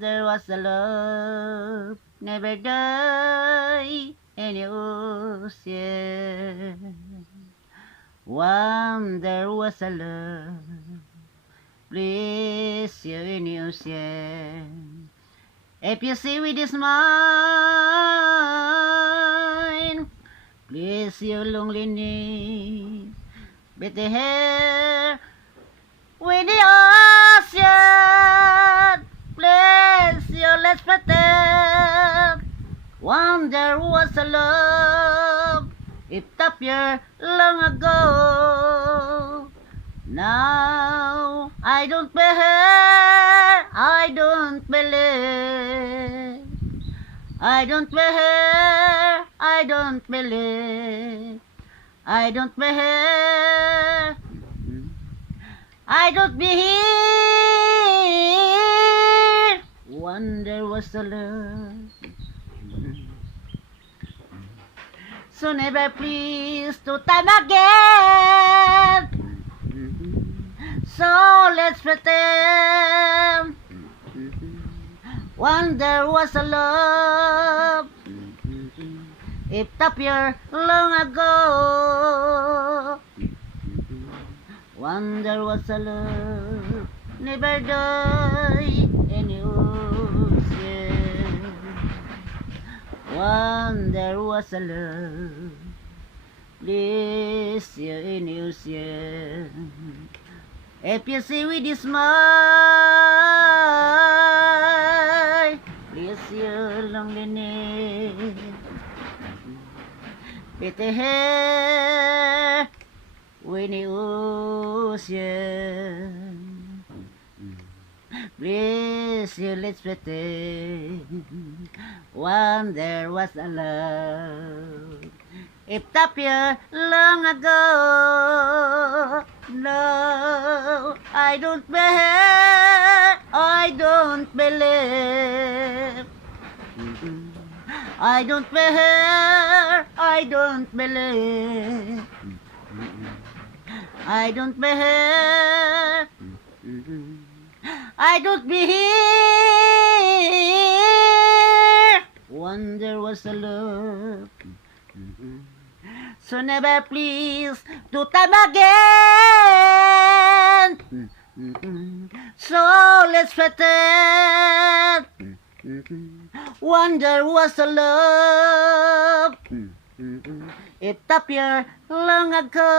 There was a love never die in the ocean. There was a love, please you in the ocean. If you see with this mind, please your loneliness, but the hair with the ocean, please you let's pretend. There was a love, it appeared long ago. Now I don't bear, I don't believe. I don't bear, I don't believe. I don't bear, I don't be here. There was a love. So never please to time again. So let's pretend there was a love, it appeared long ago. There was a love, never die in the ocean. There was a love, please you in the ocean. If you see with this smile, please your loneliness, with the hair with the ocean. Please you let's pretend there was a love, it appeared long ago. No, I don't bear, I don't believe. I don't bear, I don't believe. I don't bear, I don't be here. There was a love. So never please to time again. So let's pretend there was a love, it appeared long ago.